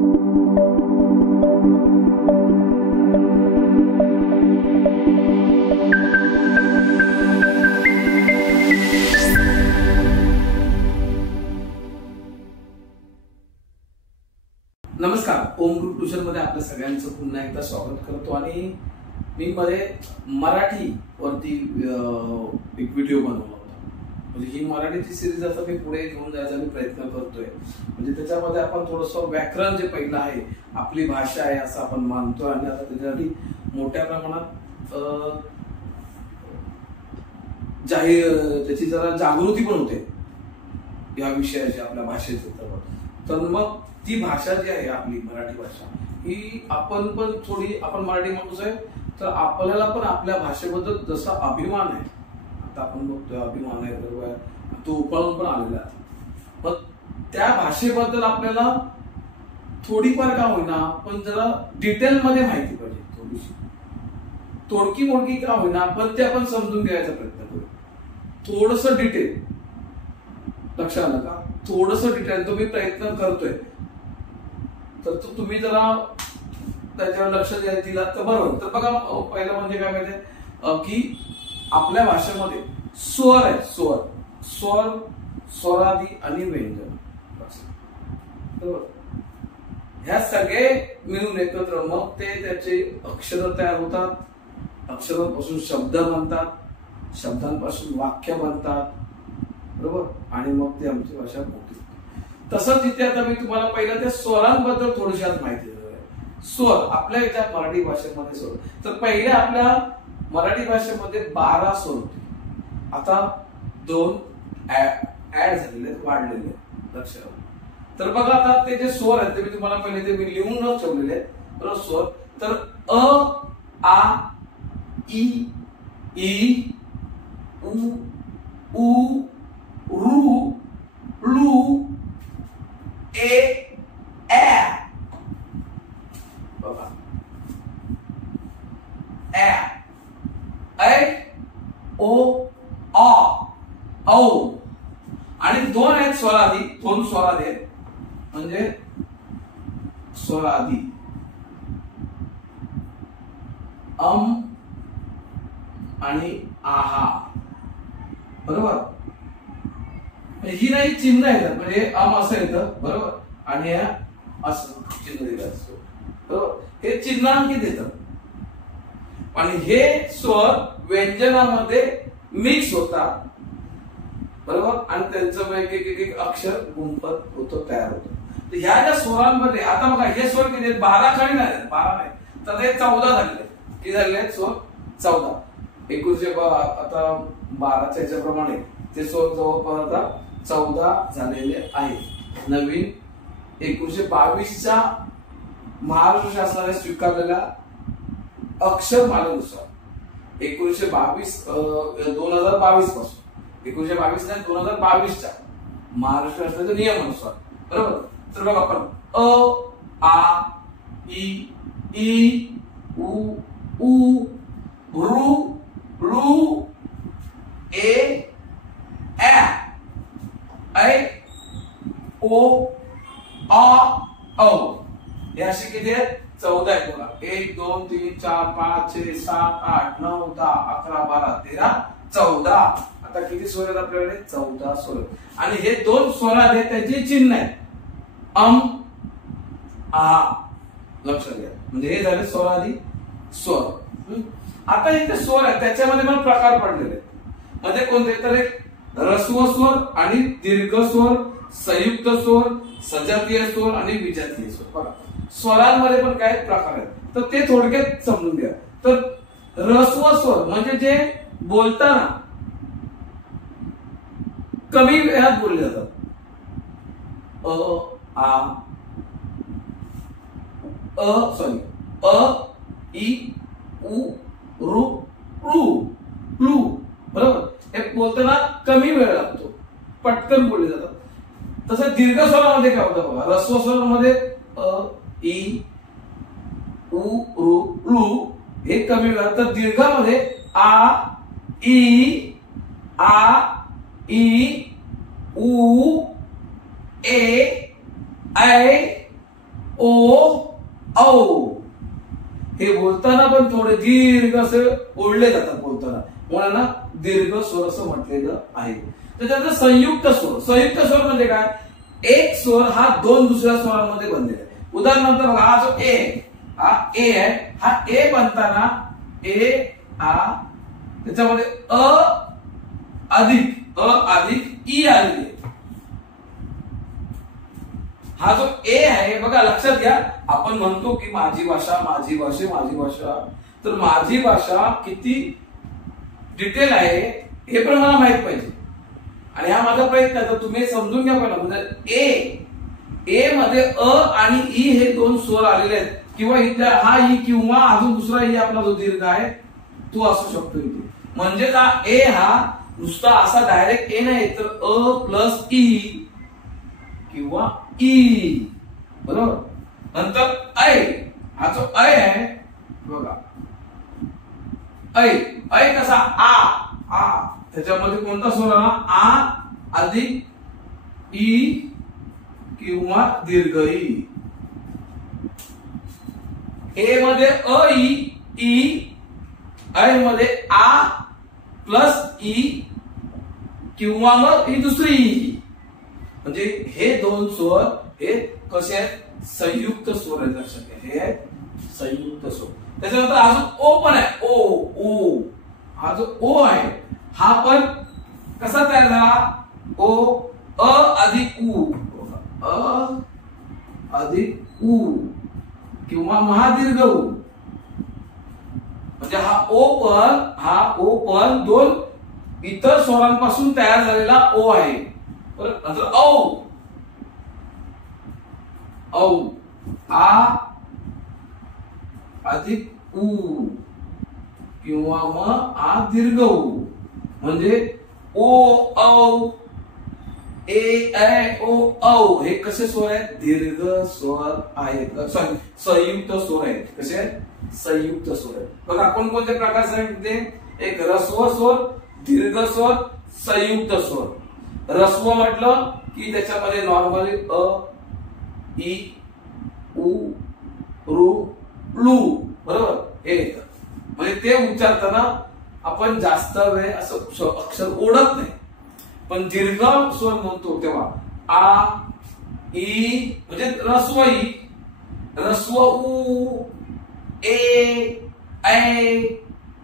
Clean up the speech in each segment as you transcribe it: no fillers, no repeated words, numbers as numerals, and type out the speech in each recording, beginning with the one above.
नमस्कार, ओम group tuition मध्ये आपल्या सगळ्यांचं पुन्हा एकदा स्वागत करतो आणि मी मध्ये मराठी वरती एक व्हिडिओ बनवला होता. म्हणजे ही मराठीची सिरीज आता मी पुढे घेऊन जायचा मी प्रयत्न करतोय. म्हणजे त्याच्यामध्ये आपण थोडंसं व्याकरण जे पहिलं आहे, आपली भाषा आहे असं आपण मानतोय आणि आता त्याच्यासाठी मोठ्या प्रमाणात त्याची जरा जागृती पण होते या विषयाची, आपल्या भाषेची. तर मग ती भाषा जी आहे आपली मराठी भाषा, ही आपण पण थोडी, आपण मराठी माणूस आहे तर आपल्याला पण आपल्या भाषेबद्दल जसा अभिमान आहे, आता आपण बघतोय अभिमान आहे, बरोबर आहे, तो उपळून पण आलेला आहे. पण त्या भाषेबद्दल आपल्याला थोडीफार का होईना पण जरा डिटेल मध्ये माहिती पाहिजे, थोडीशी तोडकी मोडकी का होईना पण ते आपण समजून घ्यायचा प्रयत्न करू. थोडस डिटेल लक्षात आलं का? थोडस डिटेल तो मी प्रयत्न करतोय, तर तुम्ही जरा त्याच्यावर लक्ष दिला तर बरोबर. तर बघा, पहिलं म्हणजे काय माहितीये की आपल्या भाषेमध्ये स्वर आहे, स्वर, स्वरादी आणि व्यंजन, बरोबर. ह्या सगळे मिळून एकत्र मग ते त्याचे अक्षर तयार होतात, अक्षरांपासून शब्द बनतात, शब्दांपासून वाक्य बनतात, बरोबर. आणि मग ती आमची भाषा मोठी. तसंच इथे आता मी तुम्हाला पहिलं त्या स्वरांबद्दल थोडीशी आज माहिती देणार आहे. स्वर आपल्या याच्या मराठी भाषेमध्ये स्वर, तर पहिल्या आपल्या मराठी भाषेमध्ये 12 स्वर होते. आता 2 ऍड झालेले, वाढलेले, लक्षात. तर बघा आता ते जे स्वर आहेत ते मी तुम्हाला पहिले ते मी लिहून ठेवलेले आहेत, बरोबर. स्वर तर अ, आ, ई, उ, ऊ, रू, लू, ए, बघा, ऐ, ओ, आ, औ. आणि 2 आहेत स्वरादी, 2 स्वरादी आहेत, म्हणजे स्वरादी आणि आहा, बरोबर. ही नाही चिन्ह येतात, म्हणजे असं येतं, बरोबर, आणि असं चिन्ह दिलं असतं, बरोबर. हे चिन्हांकित येतं आणि हे स्वर व्यंजनामध्ये मिक्स होतात, बरोबर. आणि त्यांचं एक अक्षर गुंफत होतं, तयार होतं. तर ह्या ज्या स्वरांमध्ये आता बघा, हे स्वर किती आहेत? 12 खाली नाही, 12 नाही, तर ते 14 झालेले. किती झालेले आहेत स्वर? 14. 19 आता 12च्या ह्याच्याप्रमाणे ते स्वर जवळपास आता 14 झालेले आहेत. नवीन 1922च्या महाराष्ट्र शासनाने स्वीकारलेल्या अक्षरमालेनुसार 2022 पासून, 1922 नाही, 2022च्या महाराष्ट्र शासनाच्या नियमानुसार, बरोबर. तर बघा आपण अ, आ, ई, उ, रू, लू, ए, ऐ, ओ, आ, औ. हे असे किती आहेत? 14 आहेत बघा. 1 2 3 4 5 6 7 8 9 10 11 12 13 14. आता किती स्वर आहेत आपल्याकडे? 14 स्वर. आणि हे 2 स्वर आहेत, त्याचे चिन्ह आहे आ, लक्षात घ्या. म्हणजे हे झाले स्वरादी स्वर. आता इथे स्वर आहे, त्याच्यामध्ये पण प्रकार पडलेले आहेत. मध्ये कोणते? तर एक ऱ्हस्व स्वर आणि दीर्घ स्वर, संयुक्त स्वर, सजातीय स्वर आणि विजातीय स्वर. बघा, स्वरांमध्ये पण काय प्रकार आहेत, तर ते थोडक्यात समजून घ्या. तर ऱ्हस्व स्वर म्हणजे जे बोलताना कमी वेळात बोलले जातात. अ, ई, उ, रू, लू, बरोबर. हे बोलताना कमी वेळ लागतो, पटकन बोलले जातात. तसं दीर्घ स्वरामध्ये काय होतं बघा, ऱ्हस्व स्वरामध्ये ई, उ, रू, लू हे कमी वेळात, तर दीर्घामध्ये आ, ई, उ, ए, ऐ, ओ औ. हे बोलताना पण थोडे दीर्घ असे ओढले जातात बोलताना, म्हणून ना दीर्घ स्वर असं म्हटलेलं आहे. त्याच्यानंतर संयुक्त स्वर. संयुक्त स्वर म्हणजे काय? एक स्वर हा दोन दुसऱ्या स्वरांमध्ये बनलेला आहे. उदाहरणार्थ बघा, हा जो ए, हा ए आहे, हा ए बनताना ए आ त्याच्यामध्ये अ अधिक ई आलेली आहे. हा जो ए आहे बघा, लक्षात घ्या, आपण म्हणतो की माझी भाषा, माझी भाषा, तर माझी भाषा किती डिटेल आहे हे पण मला माहित पाहिजे. आणि हा माझा प्रयत्न आहे, तर तुम्ही समजून घ्या पहिला. म्हणजे ए मध्ये अ आणि ई हे दोन स्वर आलेले आहेत, किंवा इथला हा ई किंवा अजून दुसरा ई आपला जो दीर्घ आहे तो असू शकतो इथे. म्हणजे हा ए हा नुसता असा डायरेक्ट ए नाही, तर अ प्लस ई किंवा ई, बरोबर. नंतर ऐ, हा जो ऐ आहे बघा, ऐ कसा आ, त्याच्यामध्ये कोणता स्वर आला? आ अधिक ई किंवा दीर्घ ई. ए मध्ये अ ई, ऐ मध्ये आ प्लस ई किंवा मग ही दुसरी ई. म्हणजे हे दोन स्वर हे कसे आहेत? संयुक्त स्वर आहेत. लक्षात घ्या, हे आहेत संयुक्त स्वर. त्याच्यानंतर अजून ओ पण आहे. ओ, हा जो ओ आहे हा पण कसा तयार झाला? ओ अ अधिक उ, अ अधिक उ किंवा महादीर्घ उ. म्हणजे हा ओ पण दोन इतर स्वरांपासून तयार झालेला ओ आहे. नंतर औ, आ अधिक उ किंवा मग आ दीर्घ उ. म्हणजे ओ औ, ए ऐ ओ औ हे कसे स्वर आहेत? दीर्घ स्वर आहेत. संयुक्त स्वर आहेत. कसे आहेत? संयुक्त स्वर आहेत. बघा कोणकोणते प्रकार सांगितले? एक ऱ्हस्व स्वर, दीर्घ स्वर, संयुक्त स्वर. ऱ्हस्व म्हटलं की त्याच्यामध्ये नॉर्मली अ ई उ रू लू, बरोबर, हे येतं. म्हणजे ते उच्चारताना आपण जास्त वेळ असं अक्षर ओढत नाही. पण दीर्घ स्वर म्हणतो तेव्हा आ ई म्हणजे ऱ्हस्व ई, ऱ्हस्व उ, ए ऐ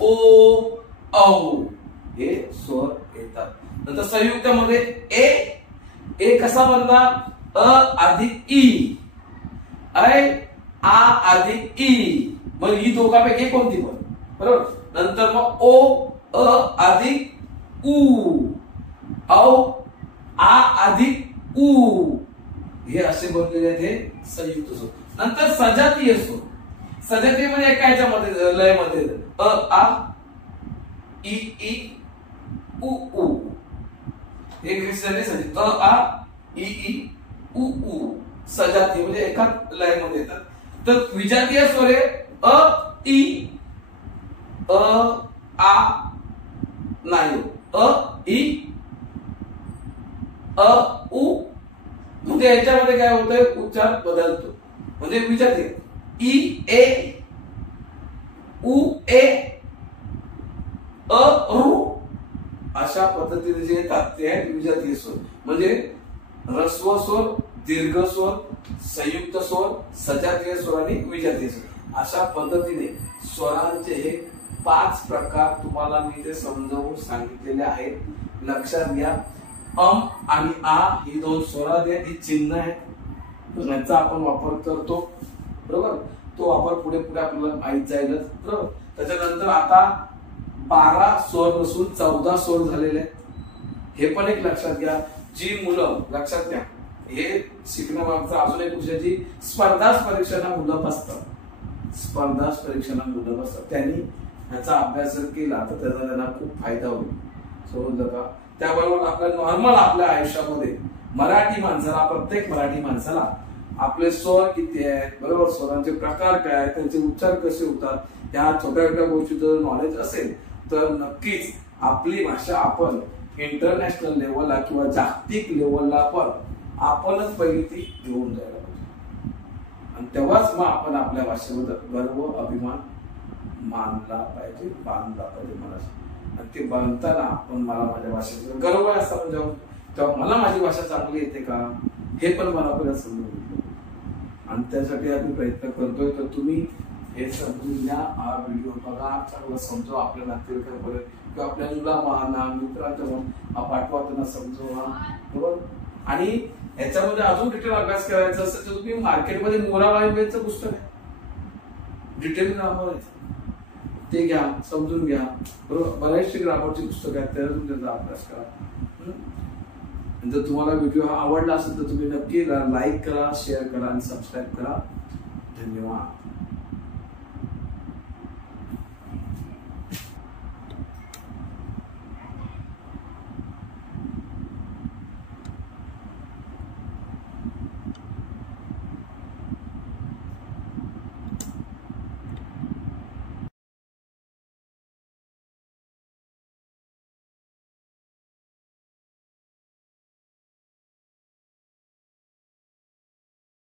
ओ औ हे स्वर येतात. नंतर संयुक्त मध्ये ए कसा बनला? अ अधिक ई, ऐ आ अधिक ई. मग ही दोघांपैकी कोणती पण, बरोबर. नंतर मग ओ अ अधिक उ, औ आ अधिक उ हे असे बनलेले आहेत हे संयुक्त स्वर. नंतर सजातीय स्वर. सजातीय म्हणजे एका ह्याच्यामध्ये लयमध्ये अ आ ई उ उ हे सजातीय. अ आ ई उ उ सजातीय म्हणजे एका लयमध्ये येतात. तर विजातीय स्वर आहे अ ई अ आ नाही, अ ई अ उ. म्हणजे याच्यामध्ये काय होतंय? उच्चार बदलतो. म्हणजे विजातीय ई ए उ ए अ रू अशा पद्धतीने जे येतात ते आहेत विजातीय स्वर. म्हणजे ऱ्हस्व स्वर, दीर्घ स्वर, संयुक्त स्वर, सजातीय स्वर आणि विजातीय स्वर अशा पद्धतीने स्वरांचे हे 5 प्रकार तुम्हाला मी ते समजावून सांगितलेले आहेत. लक्षात घ्या. आणि आ ही दोन स्वरात आहेत, ही चिन्ह आहेत, यांचा आपण वापर करतो, बरोबर. तो वापर पुढे आपल्याला माहित जाईलच, बरोबर. त्याच्यानंतर आता 12 स्वर नसून 14 स्वर झालेले आहेत. हे पण एक लक्षात घ्या. जी मुलं, लक्षात घ्या, हे शिकण्यामागचा अजून एक विषयाची स्पर्धा परीक्षांना मुलं बसतात. स्पर्धा परीक्षांना मुलं बसतात, त्यांनी ह्याचा अभ्यास जर केला तर त्याचा त्यांना खूप फायदा होईल. समजलं का? त्याबरोबर आपल्या नॉर्मल आपल्या आयुष्यामध्ये मराठी माणसाला, प्रत्येक मराठी माणसाला आपले स्वर किती आहेत, बरोबर, स्वरांचे प्रकार काय आहेत, त्यांचे उच्चार कसे होतात, या छोट्या छोट्या गोष्टीचं नॉलेज असेल तर नक्कीच आपली भाषा आपण इंटरनॅशनल लेवलला किंवा जागतिक लेवलला पण आपणच पहिली ती घेऊन जायला पाहिजे. आणि तेव्हाच मग आपण आपल्या भाषेबद्दल गर्व अभिमान मानला पाहिजे, बांधला पाहिजे मनात. आणि ते बांधताना आपण मला माझ्या भाषेचा गर्व आहे असं म्हणजे तेव्हा मला माझी भाषा चांगली येते का हे पण मला पहिला समजून घेतलं. आणि त्यासाठी आम्ही प्रयत्न करतोय. तर तुम्ही हे समजून घ्या, हा व्हिडिओ बघा, चांगला समजवा आपल्या नातेवाईकांपर्यंत किंवा आपल्या मुला मित्रांच्या पाठवा, त्यांना समजवा. बरोबर. आणि ह्याच्यामध्ये अजून डिटेल अभ्यास करायचा असेल तर तुम्ही मार्केटमध्ये मोरा लँग्वेजचं पुस्तक आहे, डिटेल ग्रामर आहे, ते घ्या, समजून घ्या. बरोबर. बऱ्याचशे ग्रामरची पुस्तकं आहेत, त्यातून त्याचा अभ्यास करा. जर तुम्हाला व्हिडिओ हा आवडला असेल तर तुम्ही नक्की लाईक करा, शेअर करा आणि सबस्क्राईब करा. धन्यवाद.